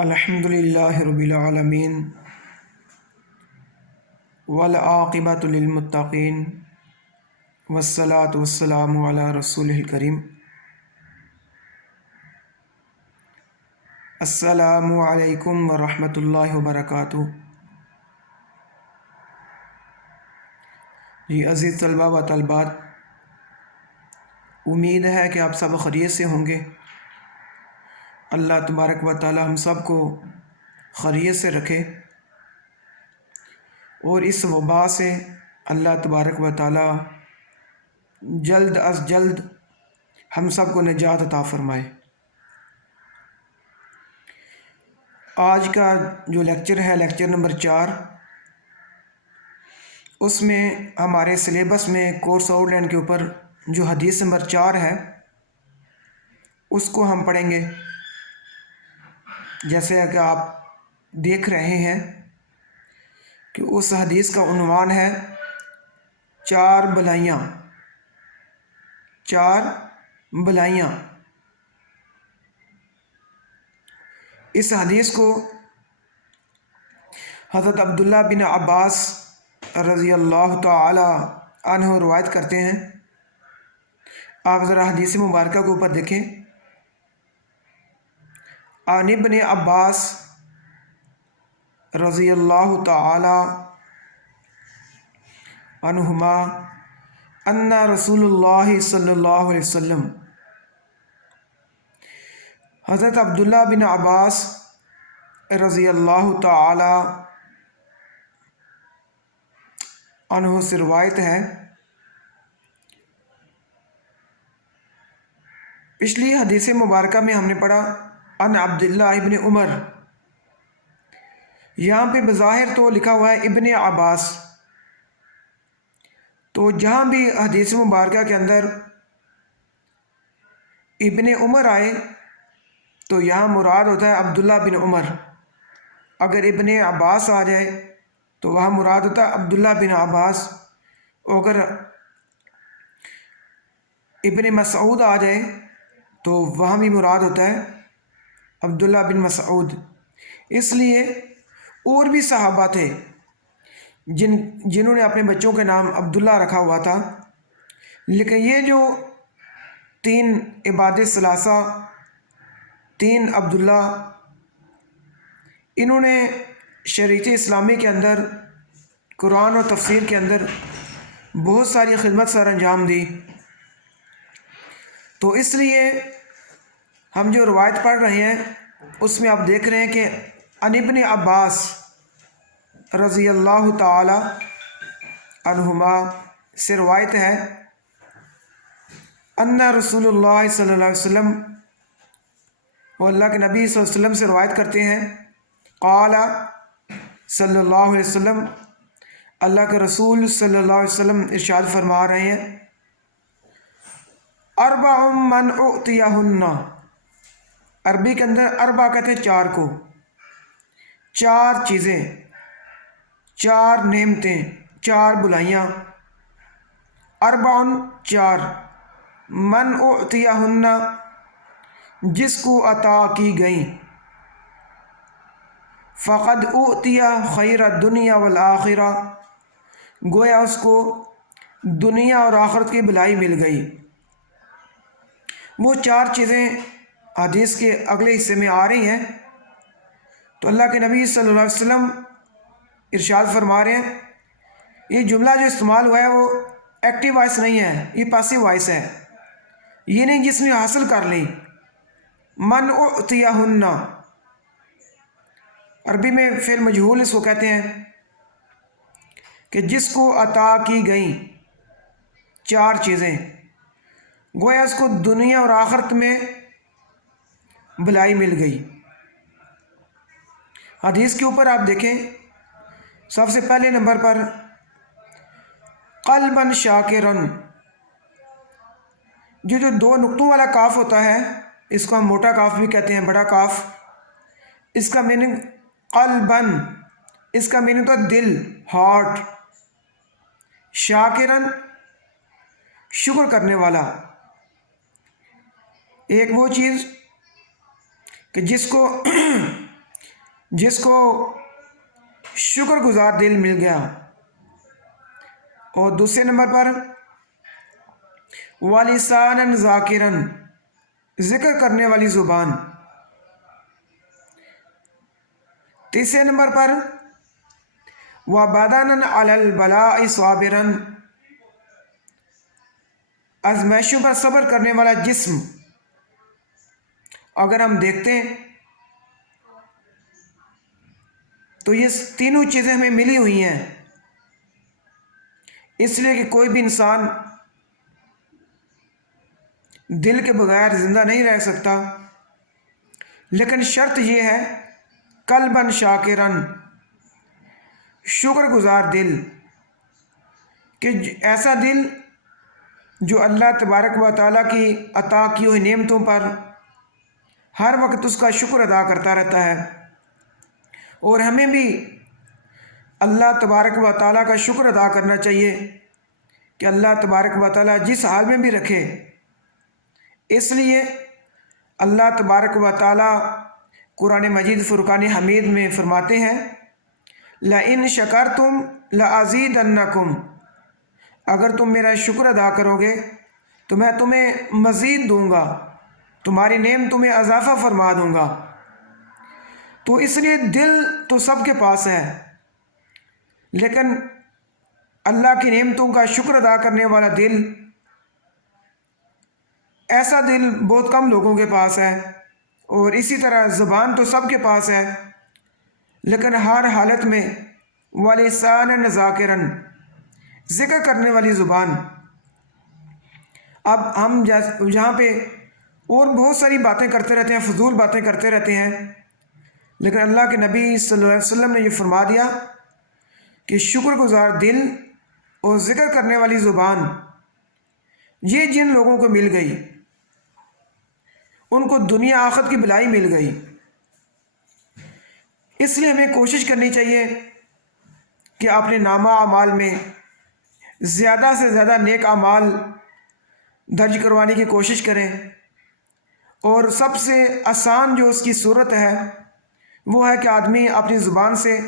الحمدللہ رب العالمین والعاقبۃ للمتقین والصلاۃ والسلام علی رسولہ الکریم۔ السلام علیکم ورحمۃ اللہ وبرکاتہ۔ جی عزیز طلبہ و طالبات، امید ہے کہ آپ سب خیریت سے ہوں گے۔ اللہ تبارک و تعالی ہم سب کو خیریت سے رکھے اور اس وبا سے اللہ تبارک و تعالی جلد از جلد ہم سب کو نجات عطا فرمائے۔ آج کا جو لیکچر ہے لیکچر نمبر 4، اس میں ہمارے سلیبس میں کورس آؤٹ لائن کے اوپر جو حدیث نمبر 4 ہے اس کو ہم پڑھیں گے۔ جیسے کہ آپ دیکھ رہے ہیں کہ اس حدیث کا عنوان ہے 4 بلائیاں۔ 4 بلائیاں۔ اس حدیث کو حضرت عبداللہ بن عباس رضی اللہ تعالی عنہ روایت کرتے ہیں۔ آپ ذرا حدیث مبارکہ کے اوپر دیکھیں۔ عن ابن عباس رضی اللہ تعالی عنہما ان رسول اللہ صلی اللہ علیہ وسلم، حضرت عبداللہ بن عباس رضی اللہ تعالی عنہ سے روایت ہے۔ پچھلی حدیث مبارکہ میں ہم نے پڑھا ان عبداللہ ابن عمر، یہاں پہ بظاہر تو لکھا ہوا ہے ابن عباس، تو جہاں بھی حدیث مبارکہ کے اندر ابن عمر آئے تو یہاں مراد ہوتا ہے عبداللہ بن عمر۔ اگر ابن عباس آ جائے تو وہاں مراد ہوتا ہے عبداللہ بن عباس۔ اگر ابن مسعود آ جائے تو وہاں بھی مراد ہوتا ہے عبداللہ بن مسعود۔ اس لیے اور بھی صحابہ تھے جنہوں نے اپنے بچوں کے نام عبداللہ رکھا ہوا تھا، لیکن یہ جو 3 عباد ثلاثہ، 3 عبداللہ، انہوں نے شریعت اسلامی کے اندر، قرآن و تفسیر کے اندر بہت ساری خدمت سر انجام دی۔ تو اس لیے ہم جو روایت پڑھ رہے ہیں اس میں آپ دیکھ رہے ہیں کہ عن ابن عباس رضی اللہ تعالی عنہما سے روایت ہے ان رسول اللہ صلی اللہ علیہ وسلم، وہ اللہ کے نبی صلی اللہ علیہ وسلم سے روایت کرتے ہیں، قال صلی اللہ علیہ وسلم، اللہ کے رسول صلی اللہ علیہ وسلم ارشاد فرما رہے ہیں، اربع من اعطیہن، عربی کے اندر اربع کہتے ہیں 4 کو، 4 چیزیں، 4 نعمتیں، 4 بلائیاں، اربع 4، من اعطیہن جس کو عطا کی گئیں، فقد اعطی خیر الدنیا والآخرہ گویا اس کو دنیا اور آخرت کی بھلائی مل گئی۔ وہ 4 چیزیں حدیث کے اگلے حصے میں آ رہی ہیں۔ تو اللہ کے نبی صلی اللہ علیہ وسلم ارشاد فرما رہے ہیں، یہ جملہ جو استعمال ہوا ہے وہ ایکٹیو وائس نہیں ہے، یہ پاسیو وائس ہے۔ یہ نہیں جس نے حاصل کر لی، من اعطیہن، عربی میں فعل مجہول اس کو کہتے ہیں کہ جس کو عطا کی گئیں 4 چیزیں، گویا اس کو دنیا اور آخرت میں بھلائی مل گئی۔ حدیث کے اوپر آپ دیکھیں، سب سے پہلے نمبر پر قلباً شاکراً، جو 2 نقطوں والا کاف ہوتا ہے اس کو ہم موٹا کاف بھی کہتے ہیں، بڑا کاف، اس کا میننگ قلباً، اس کا میننگ تو دل، ہارٹ، شاکراً شکر کرنے والا۔ ایک وہ چیز کہ جس کو جس کو شکر گزار دل مل گیا، اور دوسرے نمبر پر وَلِسَانًا ذَاکِرًا، ذکر کرنے والی زبان، تیسرے نمبر پر وَبَدَنًا عَلَى الْبَلَاءِ صَابِرًا، آزمائشوں پر صبر کرنے والا جسم۔ اگر ہم دیکھتے ہیں تو یہ تینوں چیزیں ہمیں ملی ہوئی ہیں، اس لیے کہ کوئی بھی انسان دل کے بغیر زندہ نہیں رہ سکتا، لیکن شرط یہ ہے قلباً شاکراً، شکر گزار دل، کہ ایسا دل جو اللہ تبارک و تعالیٰ کی عطا کی ہوئی نعمتوں پر ہر وقت اس کا شکر ادا کرتا رہتا ہے۔ اور ہمیں بھی اللہ تبارک و تعالیٰ کا شکر ادا کرنا چاہیے کہ اللہ تبارک و تعالیٰ جس حال میں بھی رکھے۔ اس لیے اللہ تبارک و تعالیٰ قرآن مجید فرقان حمید میں فرماتے ہیں لَإِن شَكَرْتُمْ لَأَزِيدَنَّكُمْ، اگر تم میرا شکر ادا کرو گے تو میں تمہیں مزید دوں گا، تمہاری نعمتوں میں اضافہ فرما دوں گا۔ تو اس لیے دل تو سب کے پاس ہے، لیکن اللہ کی نعمتوں کا شکر ادا کرنے والا دل، ایسا دل بہت کم لوگوں کے پاس ہے۔ اور اسی طرح زبان تو سب کے پاس ہے، لیکن ہر حالت میں وَلِسَانًا ذَاکِرًا، ذکر کرنے والی زبان۔ اب ہم یہاں پہ اور بہت ساری باتیں کرتے رہتے ہیں، فضول باتیں کرتے رہتے ہیں، لیکن اللہ کے نبی صلی اللہ علیہ وسلم نے یہ فرما دیا کہ شکر گزار دل اور ذکر کرنے والی زبان، یہ جن لوگوں کو مل گئی ان کو دنیا آخرت کی بھلائی مل گئی۔ اس لیے ہمیں کوشش کرنی چاہیے کہ اپنے نامہ اعمال میں زیادہ سے زیادہ نیک اعمال درج کروانے کی کوشش کریں، اور سب سے آسان جو اس کی صورت ہے وہ ہے کہ آدمی اپنی زبان سے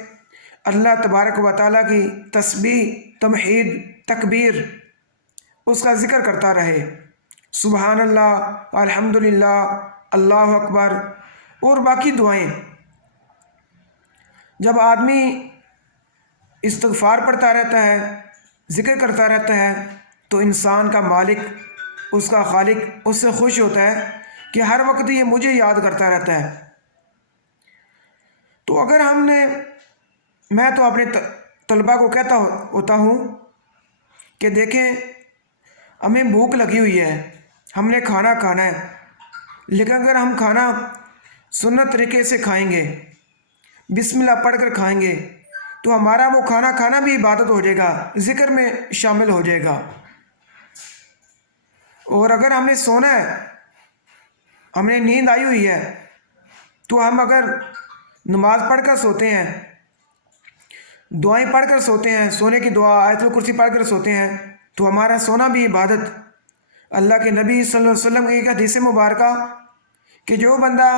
اللہ تبارک و تعالیٰ کی تسبیح، تمحید، تکبیر، اس کا ذکر کرتا رہے، سبحان اللہ، الحمدللہ، اللہ اکبر، اور باقی دعائیں۔ جب آدمی استغفار پڑھتا رہتا ہے، ذکر کرتا رہتا ہے، تو انسان کا مالک، اس کا خالق اس سے خوش ہوتا ہے کہ ہر وقت یہ مجھے یاد کرتا رہتا ہے۔ تو اگر میں تو اپنے طلباء کو کہتا ہوتا ہوں کہ دیکھیں ہمیں بھوک لگی ہوئی ہے، ہم نے کھانا کھانا ہے، لیکن اگر ہم کھانا سنت طریقے سے کھائیں گے، بسم اللہ پڑھ کر کھائیں گے، تو ہمارا وہ کھانا بھی عبادت ہو جائے گا، ذکر میں شامل ہو جائے گا۔ اور اگر ہمیں سونا ہے، ہمیں نیند آئی ہوئی ہے، تو ہم اگر نماز پڑھ کر سوتے ہیں، دعائیں پڑھ کر سوتے ہیں، سونے کی دعا آیت الکرسی پڑھ کر سوتے ہیں، تو ہمارا سونا بھی عبادت۔ اللہ کے نبی صلی اللہ علیہ وسلم کی ایک حدیث مبارکہ کہ جو بندہ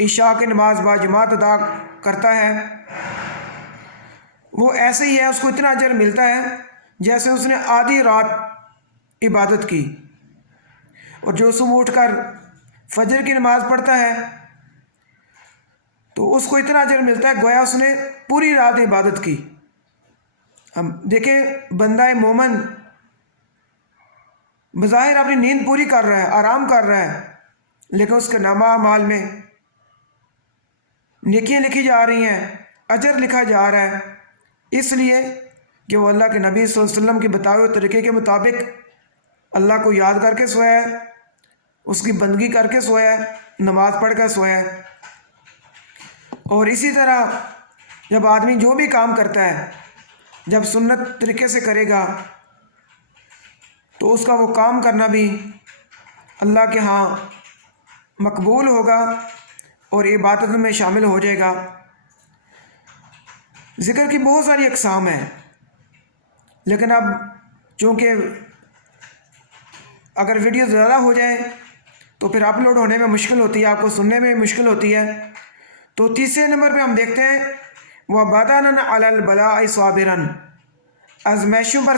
عشاء کی نماز باجماعت ادا کرتا ہے وہ ایسے ہی ہے، اس کو اتنا اجر ملتا ہے جیسے اس نے آدھی رات عبادت کی۔ اور جو صبح اٹھ کر فجر کی نماز پڑھتا ہے تو اس کو اتنا اجر ملتا ہے گویا اس نے پوری رات عبادت کی۔ ہم دیکھیں بندہ مومن بظاہر اپنی نیند پوری کر رہا ہے، آرام کر رہا ہے، لیکن اس کے نامہ اعمال میں نیکیاں لکھی جا رہی ہیں، اجر لکھا جا رہا ہے، اس لیے کہ وہ اللہ کے نبی صلی اللہ علیہ وسلم کے بتائے ہوئے طریقے کے مطابق اللہ کو یاد کر کے سویا ہے، اس کی بندگی کر کے سویا ہے، نماز پڑھ کر سویا ہے۔ اور اسی طرح جب آدمی جو بھی کام کرتا ہے جب سنت طریقے سے کرے گا تو اس کا وہ کام کرنا بھی اللہ کے ہاں مقبول ہوگا اور عبادت میں شامل ہو جائے گا۔ ذکر کی بہت ساری اقسام ہیں، لیکن اب چونکہ اگر ویڈیو زیادہ ہو جائے تو پھر اپلوڈ ہونے میں مشکل ہوتی ہے، آپ کو سننے میں مشکل ہوتی ہے، تو تیسرے نمبر پہ ہم دیکھتے ہیں وہ بدن علی البلاء صابرا، آزمائشوں پر